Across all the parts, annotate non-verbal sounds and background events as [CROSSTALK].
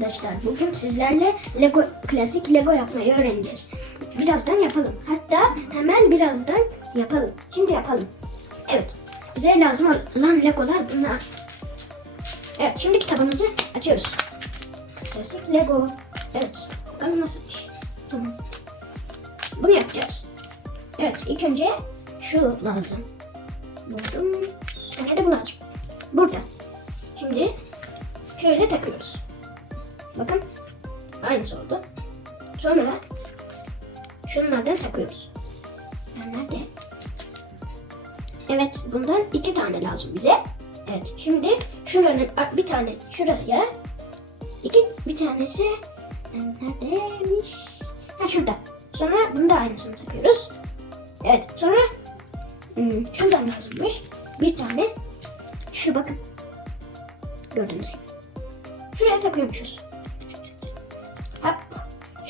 arkadaşlar. Bugün sizlerle Lego klasik Lego yapmayı öğreneceğiz. Birazdan yapalım. Hatta hemen birazdan yapalım. Şimdi yapalım. Evet. Bize lazım olan Legolar bunlar. Evet, şimdi kitabımızı açıyoruz. Klasik Lego. Evet. Bakalım nasılmış. Tamam. Bunu yapacağız. Evet, ilk önce şu lazım. Buldum. Bir tane de bu lazım. Burada. Şimdi şöyle takıyoruz. Sonra şunlardan takıyoruz. Nerede? Evet, bundan iki tane lazım bize. Evet, şimdi şuranın bir tane şuraya iki bir tanesi neredeymiş? Ha şurada. Sonra bunu da aynısını takıyoruz. Evet, sonra hmm, şuradan lazımmış. Bir tane şu bakın. Gördüğünüz gibi. Şuraya takıyormuşuz.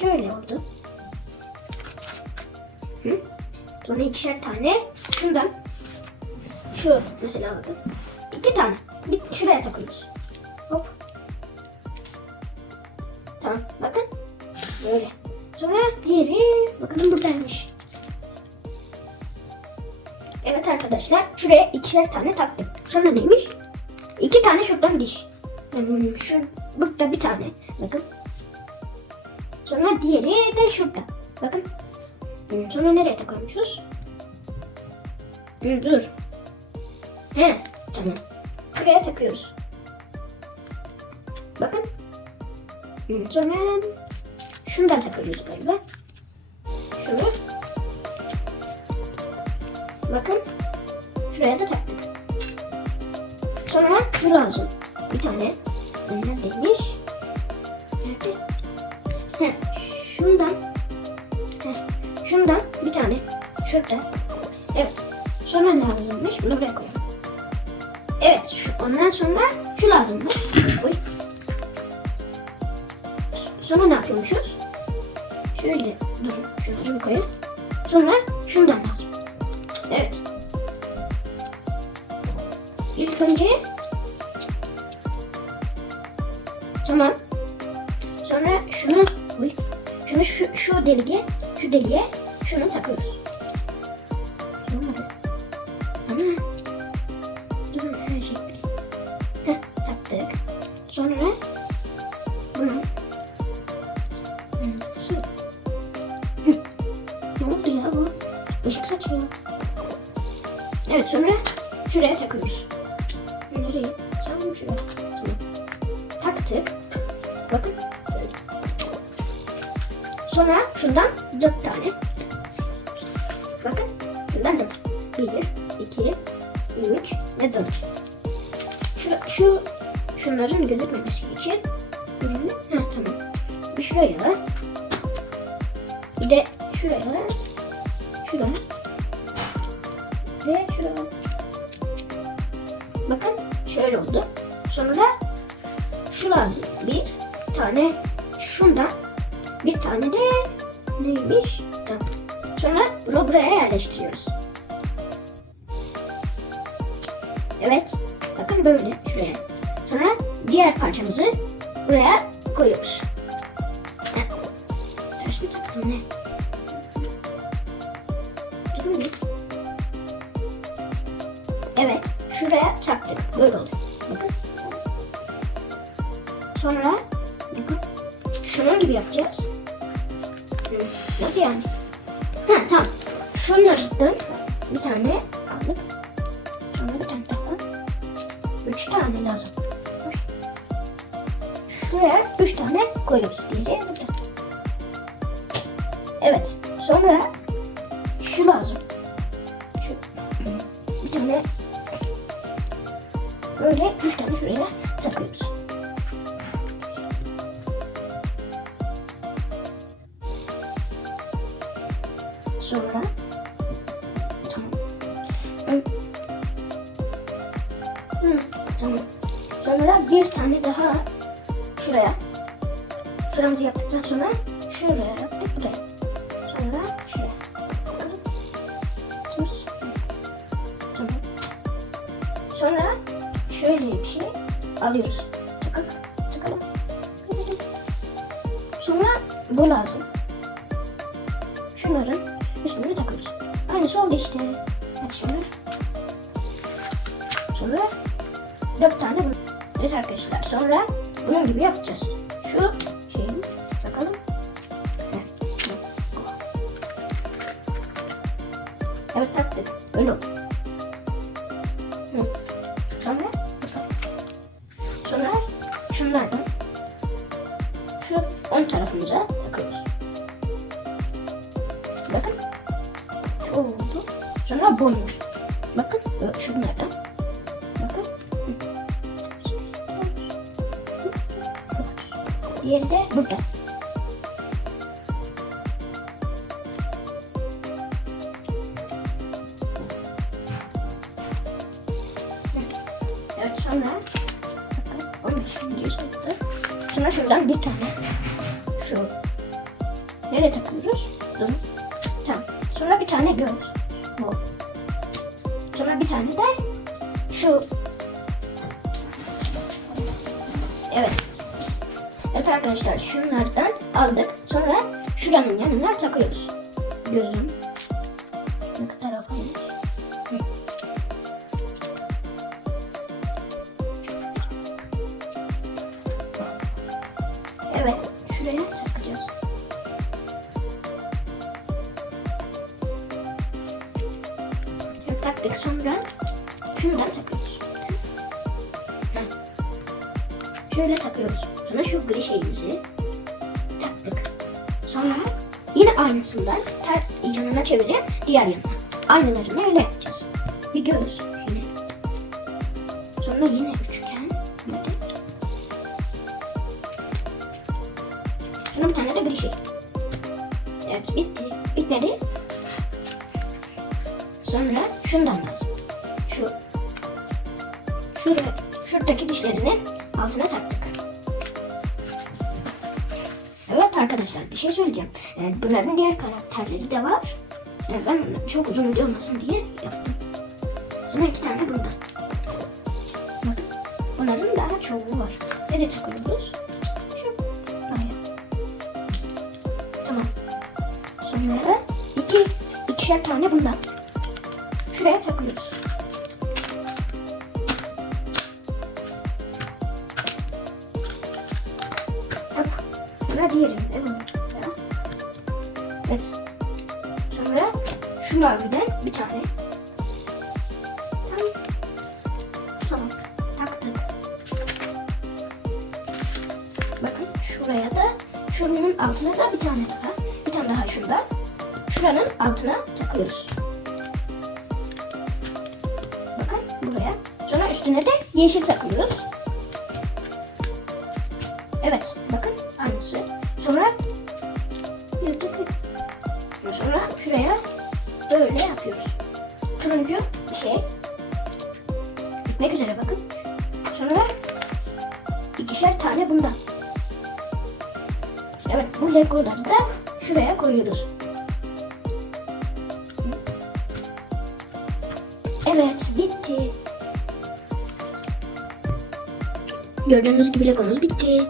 Şöyle oldu. Hı? Sonra ikişer tane şundan. Şu mesela bakın. İki tane. Bir şuraya takıyoruz. Hop. Tamam. Bakın. Böyle. Sonra diğeri bakalım buradaymış. Evet arkadaşlar şuraya ikişer tane taktım. Sonra neymiş? İki tane şuradan diş. Şu burada bir tane. Bakın. Sonra diğeri de şurada. Bakın. Sonra nereye? Hmm, Dur. He, tamam. Buraya takıyoruz. Bakın. Sonra şundan takıyoruz galiba. Şunu. Bakın. Şuraya da taktık. Sonra şu lazım. Bir tane. Neredeymiş? Nerede? He, şundan. He, şundan bir tane. Şurada. Evet. Sonra ne lazımmış? Bunu buraya koyalım. Evet. Şu, ondan sonra şu lazımmış. [COUGHS] Oy. Sonra ne yapıyormuşuz? Şöyle durun. Şunları bir koyalım. Sonra şundan lazım. Evet. İlk önce Tamam. Sonra şunu şunu şu, şu deliğe şu deliğe şunu takıyoruz. Olmadı. Ama durun her şey. Heh, taktık. Sonra bunu. Ne oldu ya bu? Işık saçıyor. Evet sonra şuraya takıyoruz. Nereye? Tamam şuraya. Taktık. Bakın. Şöyle. Sonra şundan dört tane. Bakın. Şundan dört. Bir, iki, üç ve dört. Şu, şu şunların gözükmemesi için ürünü, ha tamam. Bir şuraya, bir de şuraya, şuraya ve şuraya. Bakın şöyle oldu. Sonra şu lazım. Bir tane şundan. Bir tane de neymiş? Tamam. Sonra bunu buraya yerleştiriyoruz. Evet. Bakın böyle şuraya. Sonra diğer parçamızı buraya koyuyoruz. Ha. Ters mi taktım ne? Durun bir. Evet. Şuraya taktık. Böyle oluyor. Bakın. Sonra. Şunun gibi yapacağız. Nasıl yani? Ha tamam. Şunlardan bir tane aldık. Sonra bir tane daha. Üç tane lazım. Şuraya üç tane koyuyoruz. Burada. Evet. Sonra şu lazım. Şu bir tane böyle üç tane şuraya takıyoruz. Sonra tamam. Hı. Tamam. Sonra bir tane daha şuraya. Şuramızı yaptıktan sonra şuraya yaptık buraya. Sonra şuraya. Tamam. Sonra şöyle bir şey alıyoruz. Takalım. Takalım. bu lazım. Şunların üstüne takıyoruz. Aynısı oldu işte. Hadi sonra. Sonra dört tane bunu. Evet arkadaşlar sonra bunun gibi yapacağız. Şu şeyi bakalım. Evet taktık. Öyle oldu. Sonra sonra şunlardan şu ön tarafımıza takıyoruz. Boynuş. Bakın ö- şunlardan. Bakın. Diğeri de burada. Evet sonra bakın 13. çıktı. Sonra şuradan bir tane şu nereye takıyoruz? Durun. Tamam. Sonra bir tane göz. Bu. Sonra bir tane de şu. Evet. Evet arkadaşlar şunlardan aldık. Sonra şuranın yanına takıyoruz. Gözüm. Ne? Hı. Taktık sonra şundan takıyoruz. Heh. Şöyle takıyoruz. Sonra şu gri şeyimizi taktık. Sonra yine aynısından ter yanına çevirip diğer yanına. Aynılarını öyle yapacağız. Bir göz yine. Sonra yine üçgen. Böyle. Sonra bir tane de gri şey. Evet bitti. Bitmedi. Sonra şundan lazım. Şu. Şuraya, şuradaki dişlerini altına taktık. Evet arkadaşlar bir şey söyleyeceğim. Ee, bunların diğer karakterleri de var. Ee, ben çok uzun olmasın diye yaptım. Sonra iki tane bundan. Bakın. Bunların daha çoğu var. Nereye takıyoruz? Şu. Buraya. Tamam. Sonra iki, ikişer tane bundan. Şuraya takıyoruz. Hop. Sonra diğerini de bunu. Evet. Sonra şu maviden bir tane. Tamam. Tamam. Taktık. Bakın şuraya da şunun altına da bir tane daha. Bir tane daha şurada. Şuranın altına takıyoruz. Üstüne de yeşil takıyoruz. Evet bakın aynısı. Sonra sonra şuraya böyle yapıyoruz. Turuncu bir şey. Bitmek üzere bakın. Sonra ikişer tane bundan. Evet bu legoları da şuraya koyuyoruz. Evet bitti. Gördüğünüz gibi legomuz bitti.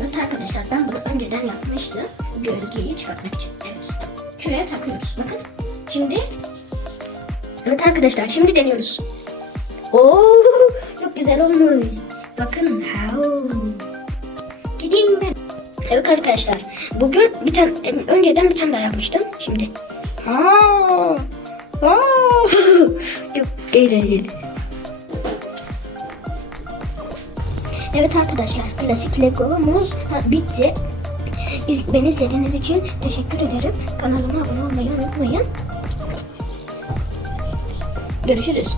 Evet arkadaşlar ben bunu önceden yapmıştım. Gölgeyi çıkartmak için. Evet. Şuraya takıyoruz. Bakın. Şimdi Evet arkadaşlar şimdi deniyoruz. Oo çok güzel olmuş. Bakın. Gideyim ben. Evet arkadaşlar. Bugün bir tane önceden bir tane daha yapmıştım. Şimdi. Ha. Ha. [LAUGHS] çok eğlenceli. Evet arkadaşlar klasik Legomuz ha, bitti. Beni izlediğiniz için teşekkür ederim. Kanalıma abone olmayı unutmayın. Görüşürüz.